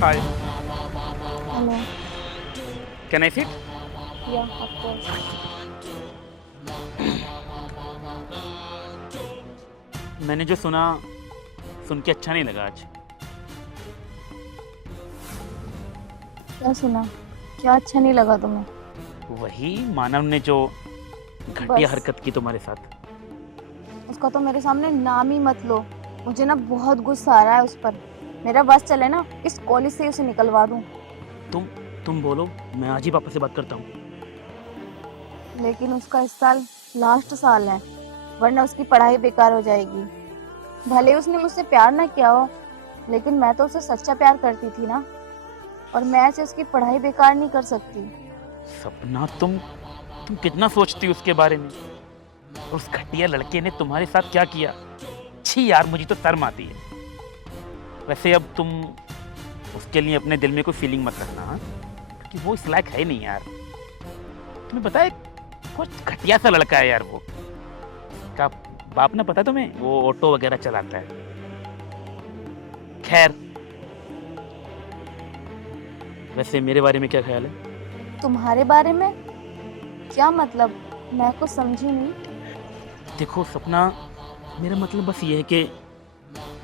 Hi. Hello. Can I sit? Yeah, of course. मैंने जो सुना सुन के अच्छा नहीं लगा आज। क्या सुना? क्या अच्छा नहीं लगा तुम्हें? वही मानव ने जो घटिया बस। हरकत की तुम्हारे साथ। उसका तो मेरे सामने नाम ही मत लो। मुझे ना बहुत गुस्सा आ रहा है उस पर। मेरा बस चले ना इस कॉलेज से उसे निकलवा दूं। तुम बोलो, मैं आज ही पापा से बात करता हूँ। लेकिन उसका इस साल लास्ट साल है, वरना उसकी पढ़ाई बेकार हो जाएगी। भले उसने मुझसे प्यार ना किया हो, लेकिन मैं तो उसे सच्चा प्यार करती थी ना, और मैं ऐसे उसकी पढ़ाई बेकार नहीं कर सकती। सपना, तुम कितना सोचती हो उसके बारे में। और उस घटिया लड़के ने तुम्हारे साथ क्या किया। छी यार, मुझे तो शर्म आती है। वैसे अब तुम उसके लिए अपने दिल में कोई फीलिंग मत रखना, हाँ? क्योंकि वो इस लायक है नहीं यार। तुम्हें पता है, कुछ घटिया सा लड़का है यार वो। का बाप ना, पता तुम्हें, वो ऑटो वगैरह चलाता है। खैर, वैसे मेरे बारे में क्या ख्याल है? तुम्हारे बारे में? क्या मतलब? मैं कुछ समझी नहीं। देखो सपना, मेरा मतलब बस ये है कि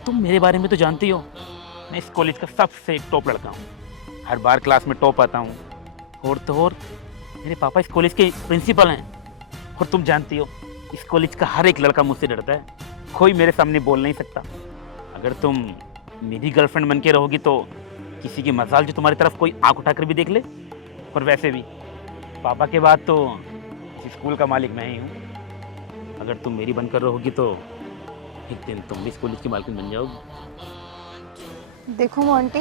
तुम मेरे बारे में तो जानती हो, मैं इस कॉलेज का सबसे टॉप लड़का हूँ। हर बार क्लास में टॉप आता हूँ। और तो और मेरे पापा इस कॉलेज के प्रिंसिपल हैं। और तुम जानती हो, इस कॉलेज का हर एक लड़का मुझसे डरता है। कोई मेरे सामने बोल नहीं सकता। अगर तुम मेरी गर्लफ्रेंड बन के रहोगी तो किसी की मजाल जो तुम्हारी तरफ कोई आंख उठाकर भी देख ले। और वैसे भी पापा के बाद तो इस स्कूल का मालिक मैं ही हूँ। अगर तुम मेरी बनकर रहोगी तो एक दिन तुम भी इस कॉलेज की मालकिन बन जाओगी। देखो मोंटी,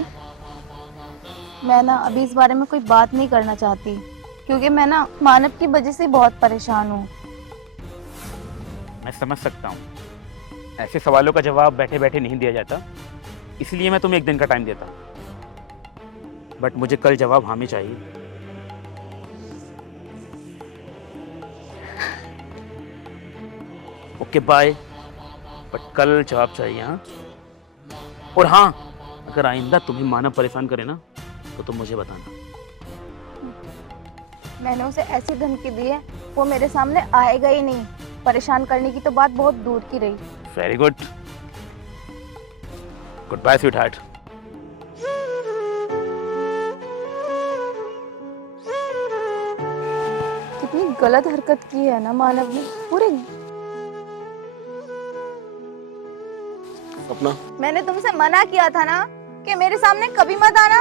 मैं ना अभी इस बारे में कोई बात नहीं करना चाहती, क्योंकि मैं ना मानव की वजह से बहुत परेशान हूँ। मैं समझ सकता हूँ, ऐसे सवालों का जवाब बैठे बैठे नहीं दिया जाता, इसलिए मैं तुम्हें एक दिन का टाइम देता हूँ। बट मुझे कल जवाब हाँ में चाहिए। ओके बाय, बट कल जवाब चाहिए, हाँ? और हाँ, अगर आइंदा तुम्हें मानव परेशान करे ना तो तुम मुझे बताना। मैंने उसे ऐसी धमकी दी है, वो मेरे सामने आएगा ही नहीं। परेशान करने की तो बात बहुत दूर की रही। Very good, good bye sweetheart. कितनी गलत हरकत की है ना मानव ने। पूरे सपना, मैंने तुमसे मना किया था ना कि मेरे सामने कभी मत आना,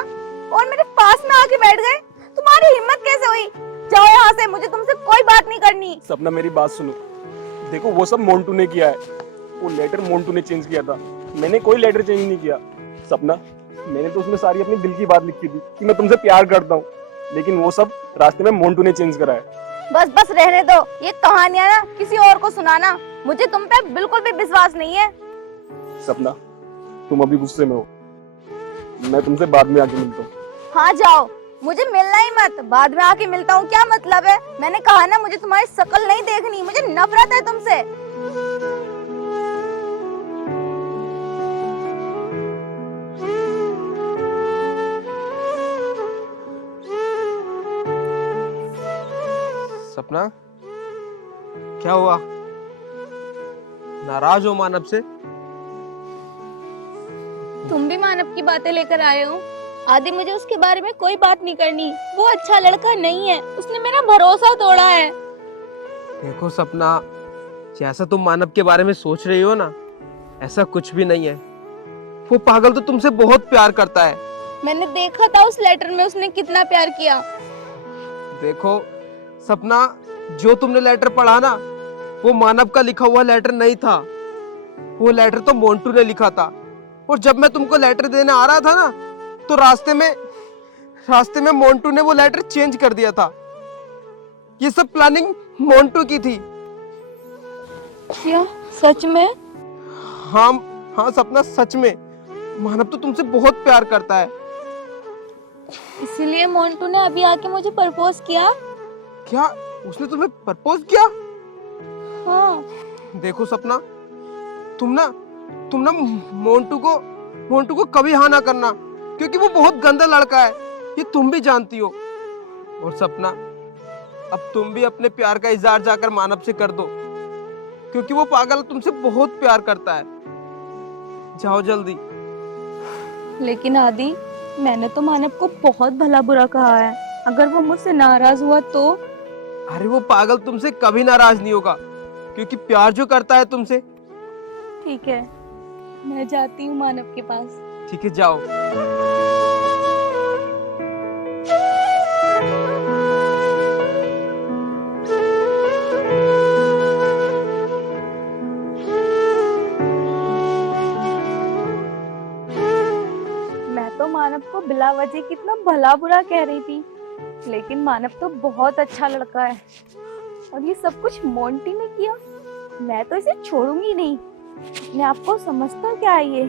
और मेरे पास में आके बैठ गए। तुम्हारी हिम्मत कैसे हुई? जाओ यहाँ से, मुझे तुमसे कोई बात नहीं करनी। सपना मेरी बात सुनो। देखो, वो सब मोंटू ने किया है। वो लेटर मोंटू ने चेंज किया था, मैंने कोई लेटर चेंज नहीं किया। सपना, मैंने तो उसमें सारी अपनी दिल की बात लिखी थी कि मैं तुमसे प्यार करता हूँ, लेकिन वो सब रास्ते में मोंटू ने चेंज करा है। बस बस रहने दो, ये कहानियां ना किसी और को सुनाना। मुझे तुम पे बिल्कुल भी विश्वास नहीं है। सपना, तुम अभी गुस्से में हो, मैं तुमसे बाद में आके मिलता हूँ। हाँ जाओ, मुझे मिलना ही मत। बाद में आके मिलता हूँ क्या मतलब है? मैंने कहा ना, मुझे तुम्हारी शक्ल नहीं देखनी, मुझे नफरत है तुमसे। सपना, क्या हुआ? नाराज हो मानव से? तुम भी मानव की बातें लेकर आए हो। आदि, मुझे उसके बारे में कोई बात नहीं करनी। वो अच्छा लड़का नहीं है, उसने मेरा भरोसा तोड़ा है। देखो सपना, जैसा तुम मानव के बारे में सोच रही हो ना, ऐसा कुछ भी नहीं है। वो पागल तो तुमसे बहुत प्यार करता है। मैंने देखा था उस लेटर में उसने कितना प्यार किया। देखो सपना, जो तुमने लेटर पढ़ा ना, वो मानव का लिखा हुआ लेटर नहीं था। वो लेटर तो मोंटू ने लिखा था। और जब मैं तुमको लेटर देने आ रहा था ना, तो रास्ते में मोंटू ने वो लेटर चेंज कर दिया था। ये सब प्लानिंग मोंटू की थी। क्या सच में? हाँ हाँ सपना, सच में। मानव तो तुमसे बहुत प्यार करता है। इसीलिए मोंटू ने अभी आके मुझे प्रपोज किया। क्या उसने तुम्हें प्रपोज किया? हाँ। देखो सपना, तुम ना मोंटू को कभी हाँ ना करना। क्योंकि वो बहुत गंदा लड़का है, ये तुम भी जानती हो। और सपना, अब तुम भी अपने प्यार का इजहार जाकर मानव से कर दो, क्योंकि वो पागल तुमसे बहुत प्यार करता है। जाओ जल्दी। लेकिन आदि, मैंने तो मानव को बहुत भला बुरा कहा है। अगर वो मुझसे नाराज हुआ तो? अरे वो पागल तुमसे कभी नाराज नहीं होगा, क्योंकि प्यार जो करता है तुमसे। ठीक है, मैं जाती हूँ मानव के पास। ठीक है, जाओ। मैं तो मानव को बिला वजह कितना भला बुरा कह रही थी, लेकिन मानव तो बहुत अच्छा लड़का है। और ये सब कुछ मोंटी ने किया। मैं तो इसे छोड़ूंगी नहीं। अपने आप को समझता क्या है ये?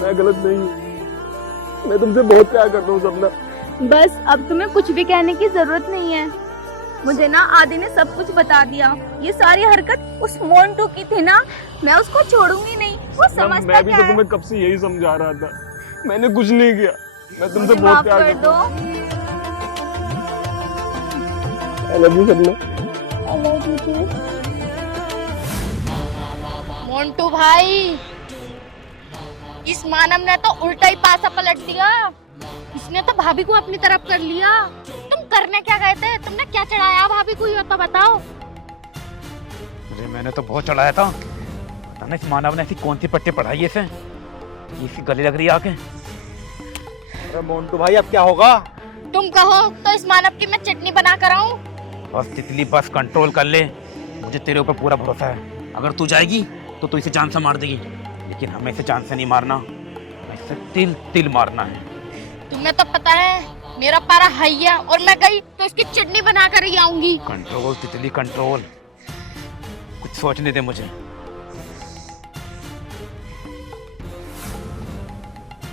मैं गलत नहीं हूँ, मैं तुमसे बहुत प्यार करता हूँ सपना। बस अब तुम्हें कुछ भी कहने की जरूरत नहीं है। मुझे ना आदि ने सब कुछ बता दिया। ये सारी हरकत उस मोंटू की थी ना। मैं उसको छोड़ूंगी नहीं। वो समझता मैं भी क्या तो है? तुम्हें कब से यही समझा रहा था। मैंने कुछ नहीं किया, मैं तुमसे मुझे बहुत माफ प्यार कर करता दो। हूँ। I love you सपना। I love you too। Montu भाई, इस मानव ने तो उल्टा ही पासा पलट दिया। इसने तो भाभी को अपनी तरफ कर लिया। तुम करने क्या गए थे? तुमने क्या चढ़ाया भाभी को, ये तो बताओ। अरे मैंने तो बहुत चढ़ाया था। पता नहीं इस मानव ने ऐसी कौन सी पट्टी पढ़ाई है इसे, इसकी गली लग रही है आके। अरे मोंटू भाई, अब क्या होगा? तुम कहो तो इस मानव की मैं चटनी बना कर आऊं। बस तितली, बस कंट्रोल कर ले। मुझे तेरे ऊपर पूरा भरोसा है। अगर तू जाएगी तो तू इसे जान से मार देगी, लेकिन हमें इसे जान से नहीं मारना, इसे तिल तिल मारना है। तुम्हें तो पता है मेरा पारा हैया, और मैं गई तो इसकी चटनी बना कर ही आऊंगी। कंट्रोल तितली, कंट्रोल। कुछ सोचने दे मुझे।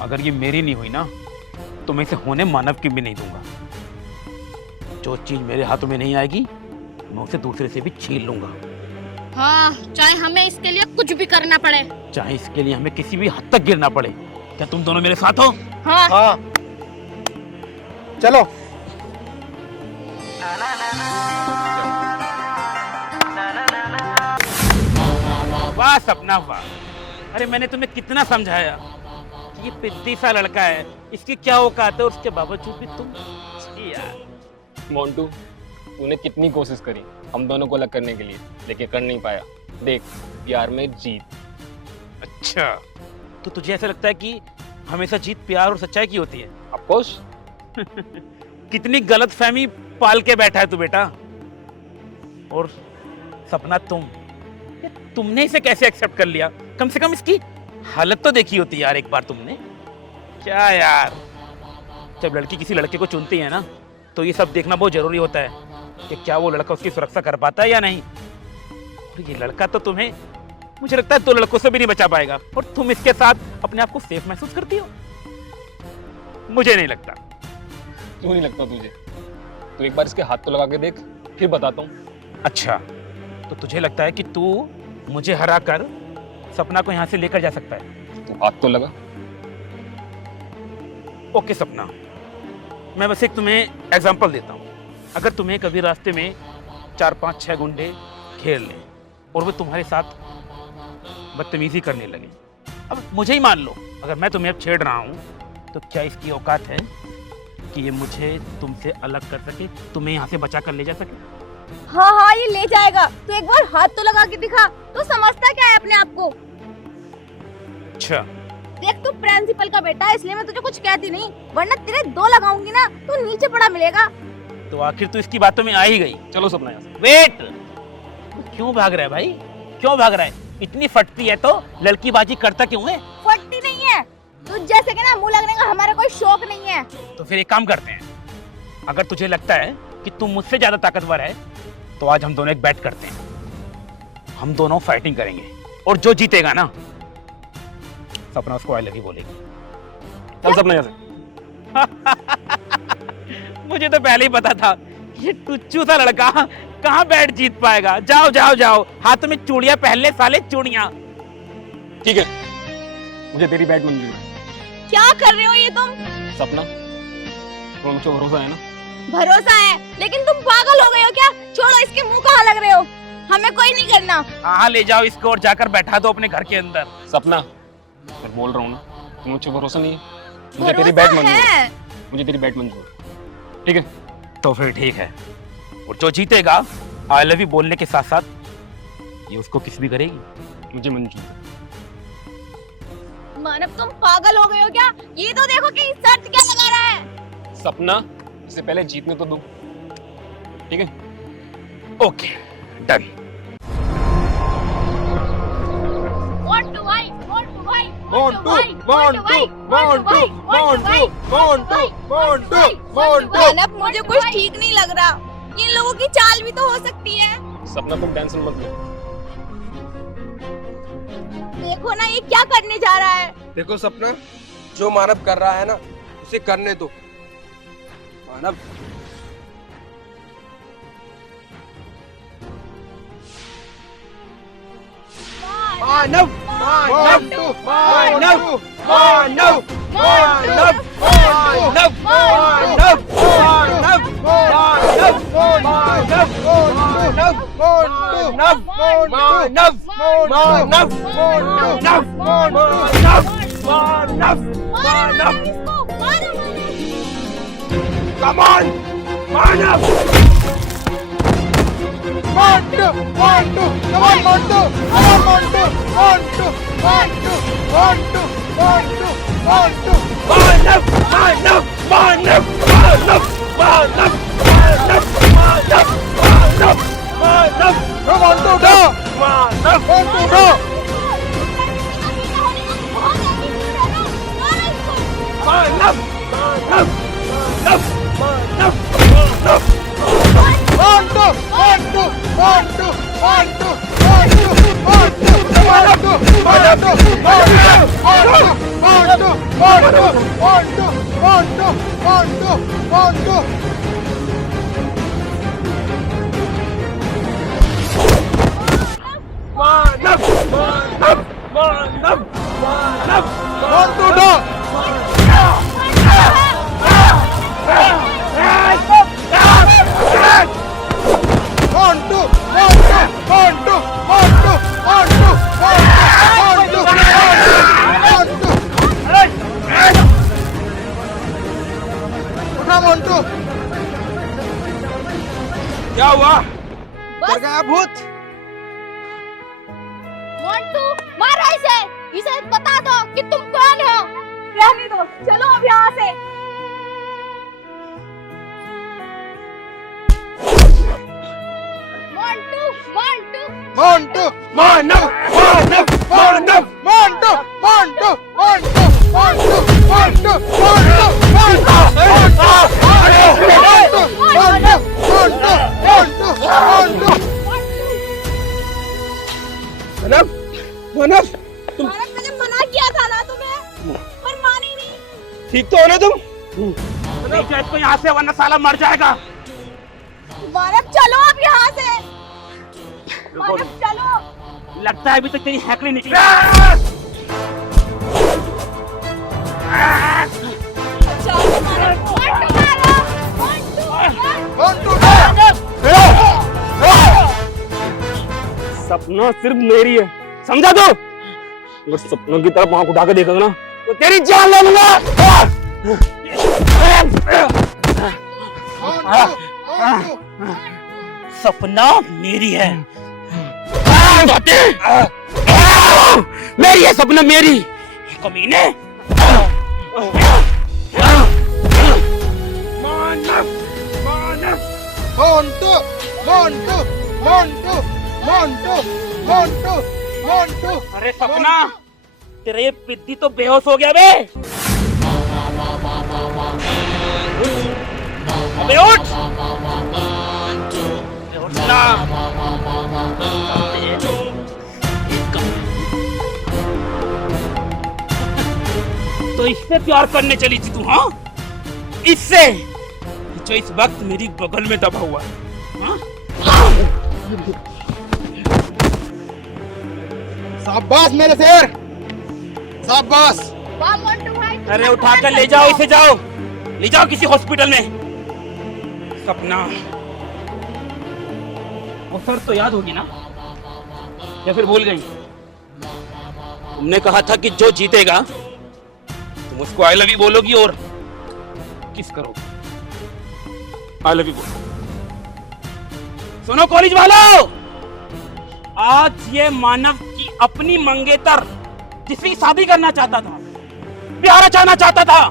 अगर ये मेरी नहीं हुई ना, तो मैं इसे होने मानव की भी नहीं दूंगा। जो चीज मेरे हाथों में नहीं आएगी, मैं उसे दूसरे से भी छीन लूंगा, हाँ, चाहे हमें इसके लिए कुछ भी करना पड़े। चाहे इसके लिए हमें किसी भी हद तक गिरना पड़े। क्या तुम दोनों मेरे साथ हो? हाँ, हाँ, चलो। वाह सपना वाह। अरे मैंने तुम्हें कितना समझाया कि ये पिद्दी सा लड़का है, इसकी क्या औकात है, और उसके बावजूद भी तुम। छी यार। मोंटू, तूने कितनी कोशिश करी हम दोनों को अलग करने के लिए, लेकिन कर नहीं पाया। देख, प्यार में जीत। अच्छा, तो तुझे ऐसा लगता है कि हमेशा जीत प्यार और सच्चाई की होती है? Of course. कितनी गलत फहमी पाल के बैठा है तू बेटा। और सपना, तुमने इसे कैसे एक्सेप्ट कर लिया? कम से कम इसकी हालत तो देखी होती यार एक बार तुमने। क्या यार, जब लड़की किसी लड़के को चुनती है ना, तो ये सब देखना बहुत जरूरी होता है कि क्या वो लड़का उसकी सुरक्षा कर पाता है या नहीं। और ये लड़का तो तुम्हें, मुझे लगता है, 2 लड़कों से भी नहीं बचा पाएगा, और तुम इसके साथ अपने आप को सेफ महसूस करती हो? मुझे नहीं लगता। क्यों नहीं लगता तुझे? तू एक बार इसके हाथ तो लगा के देख, फिर बताता हूँ। अच्छा, तो तुझे लगता है कि तू मुझे हरा कर सपना को यहाँ से लेकर जा सकता है? तू हाथ तो लगा। ओके सपना, मैं बस एक तुम्हें एग्जांपल देता हूँ। अगर तुम्हें कभी रास्ते में 4, 5, 6 गुंडे घेर लें और वो तुम्हारे साथ बदतमीजी करने लगे, अब मुझे ही मान लो, अगर मैं तुम्हें अब छेड़ रहा हूँ, तो क्या इसकी औकात है कि ये मुझे तुमसे अलग कर सके, तुम्हें यहाँ से बचा कर ले जा सके? हाँ हाँ, ये ले जाएगा। तू एक बार हाथ तो लगा के दिखा। तू समझता क्या है अपने आप को? अच्छा, देख, तू प्रिंसिपल का बेटा है, इसलिए मैं तुझे कुछ कहती नहीं, वरना तेरे 2 लगाऊंगी ना, तू नीचे पड़ा मिलेगा। तो आखिर तू इसकी बातों में आ ही गई। चलो सपना यहाँ से। वेट, क्यों भाग रहा है भाई? क्यों भाग रहा है? इतनी फटती है तो लड़की बाजी करता क्यों है? फटती नहीं है। तुझ जैसे के ना मुंह लगने का हमारा कोई शौक नहीं है। तो फिर एक काम करते हैं, अगर तुझे लगता है कि तुम मुझसे ज्यादा ताकतवर है, तो आज हम दोनों एक बैट करते हैं। हम दोनों फाइटिंग करेंगे, और जो जीतेगा ना, सपना उसको आई लव यू बोलेगी। चल सपना यहाँ से। मुझे तो पहले ही पता था ये टुच्चू सा लड़का कहाँ बैट जीत पाएगा। जाओ जाओ जाओ, हाथों में चूड़ियां पहन ले साले, चूड़ियां। ठीक है, मुझे तेरी बैट मंजूर है। क्या कर रहे हो ये तुम? सपना, तो मुझे भरोसा है ना? भरोसा है, लेकिन तुम पागल हो गए हो क्या? छोड़ो, इसके मुंह कहाँ लग रहे हो? हमें कोई नहीं करना। हाँ ले जाओ इसको और जाकर बैठा दो अपने घर के अंदर। सपना, मैं बोल रहा हूँ ना, तुम मुझे भरोसा नहीं है? मुझे तेरी बैट मंजूर है। मुझे तेरी बैट मंजूर है, ठीक है? तो फिर ठीक है, और जो जीतेगा आई लव यू बोलने के साथ साथ ये उसको किस भी करेगी। मुझे मंजूर है। मानव, तुम पागल हो गए हो क्या? ये तो देखो कि शर्त क्या लगा रहा है। सपना, इससे पहले जीतने तो दो, ठीक है? Okay done. मोंटू भाई, मोंटू भाई, मोंटू, भाई, मोंटू, भाई, मोंटू, भाई, मोंटू, मोंटू, मोंटू, मोंटू। मानव, मुझे कुछ ठीक नहीं लग रहा। इन लोगों की चाल भी तो हो सकती है। सपना, तुम टेंशन मत लो। देखो ना, ये क्या करने जा रहा है। देखो सपना, जो मानव कर रहा है ना, उसे करने दो। मानव, मानव, मानव, मानव, मानव, मानव, मानव, मानव, मानव, मानव, मानव, मानव, मानव, मानव, मानव, मानव, come on, Manav, Montu, Montu, come on, Montu, come on, Montu, Montu, Montu, Montu, Montu, Montu, Manav, Manav, Manav, Manav, Manav, Manav, Manav, Manav, Manav, come on, Montu, go, Manav, Montu, go, Manav, Manav, Manav, Manav, Manav. One, two, one, two, one, two, one, two, one, two, one, two, one, two, one, two, one, two, one, two, one, two, one, two, one, two, one, two, one, two. Manav, Manav, Manav, Manav, one, two, go. One, two, one, two, one, two, one, two, one, two, one, two, one, two, उठा मोंटू। क्या हुआ? डर गया भूत? मोंटू, मारो इसे। इसे बता दो कि तुम कौन हो। रहने दो, चलो अब यहाँ से। मोंटू, मोंटू, मोंटू, मानव, मानव, मानव, मोंटू, मोंटू, मोंटू, मोंटू, मोंटू, मोंटू, मोंटू, मोंटू, मोंटू, मोंटू। मानव, मानव, तुम मानव, मैंने मना किया था ना तुम्हें, पर मानी नहीं। ठीक तो हो ना तुम? नहीं जाए तो यहाँ से, वरना साला मर जाएगा। मानव, चलो अब यहाँ से। मानव, चलो। लगता है अभी तक तेरी हैकली निकली। चलो मानव, मोंटू मारो, मोंटू, मोंटू, सपना सिर्फ मेरी है, समझा तू? अगर सपनों की तरफ आंख उठा के देखेगा ना, तो तेरी जान ले लूंगा। सपना मेरी है। मेरी है सपना, मेरी। कमीने। मानव, मानव, मोंटू, मोंटू, मोंटू, मोंटू, मोंटू, मोंटू। अरे सपना, तेरा ये पिद्दी तो बेहोश हो गया बे। अबे उठ। उठना। इससे प्यार करने चली थी तू? हाँ, इससे जो इस वक्त मेरी बगल में दबा हुआ है। हाँ? शाबाश मेरे शेर, शाबाश। वाह मोंटू भाई, अरे उठाकर ले जाओ इसे, जाओ ले जाओ किसी हॉस्पिटल में। सपना, वो सर तो याद होगी ना, या फिर भूल गई? तुमने कहा था कि जो जीतेगा तुम उसको आई लव यू बोलोगी और किस करोगे। आई लव यू बोलो। सुनो कॉलेज वालों, आज ये मानव की अपनी मंगेतर जिसकी शादी करना चाहता था, प्यार चाहना चाहता था,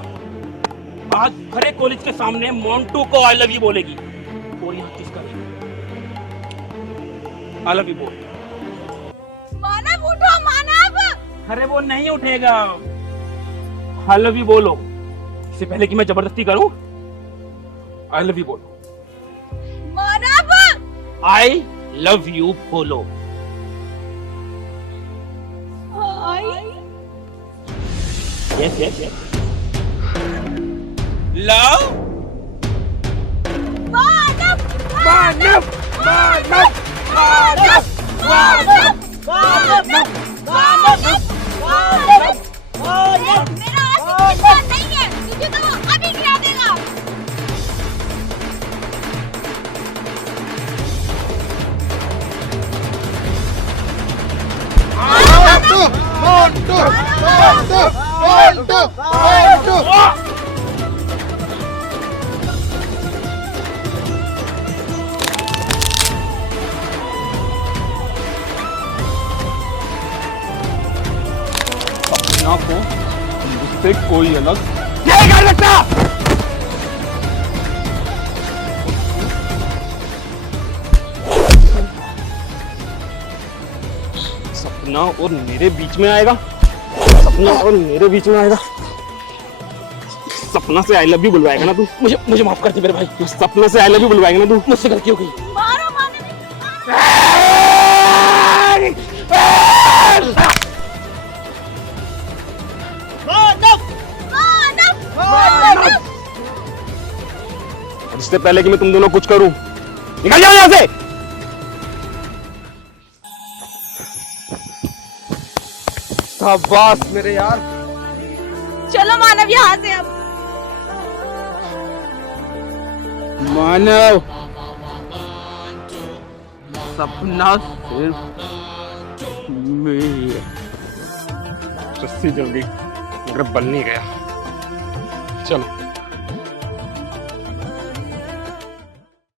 आज खड़े कॉलेज के सामने मोंटू को आई लव यू बोलेगी। और यहाँ किस करेगी? आई लव यू बोल। मानव उठो मानव। अरे वो नहीं उठेगा। आई लव यू बोलो, इससे पहले कि मैं जबरदस्ती करूं। आई लव यू बोलो। मानव आई लव यू बोलो। Yes yes yes. लव मानव मानव मानव मानव मानव मेरा आशिक नहीं है, तुझे तो वो अभी गिरा देगा। मोंटू, मोंटू, मोंटू, मोंटू, मोंटू। सपना को मुझसे कोई अलग नहीं कर सकता। सपना और मेरे बीच में आएगा, सपना और मेरे बीच में आएगा। सपना से आई लव यू बुलवाएगा ना तू? मुझे मुझे माफ कर दे मेरे भाई, सपना से आई लव यू बुलवाएगा ना तू? मुझसे गलती हो गई। मारो मानव। इससे पहले कि मैं तुम दोनों कुछ करूं, निकल जाओ यहाँ से। शाबाश मेरे यार। चलो मानव यहाँ से अब। मानव, सपना सिर्फ मेरी है। जल्दी जल्दी, मेरा बन नहीं गया। चलो।